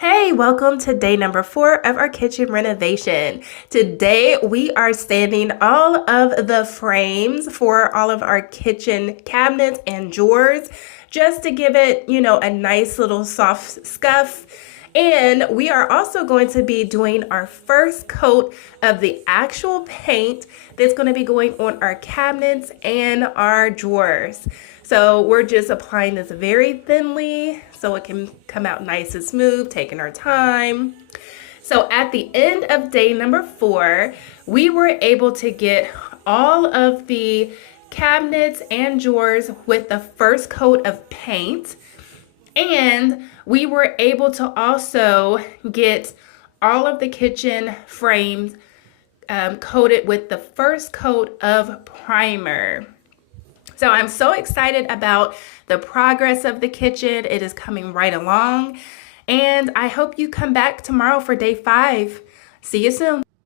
Hey, welcome to day number 4 of our kitchen renovation. Today we are sanding all of the frames for all of our kitchen cabinets and drawers just to give it, a nice little soft scuff. And we are also going to be doing our first coat of the actual paint that's going to be going on our cabinets and our drawers. So we're just applying this very thinly so it can come out nice and smooth, taking our time. So at the end of day number 4, we were able to get all of the cabinets and drawers with the first coat of paint. And we were able to also get all of the kitchen frames coated with the first coat of primer. So I'm so excited about the progress of the kitchen. It is coming right along. And I hope you come back tomorrow for day 5. See you soon.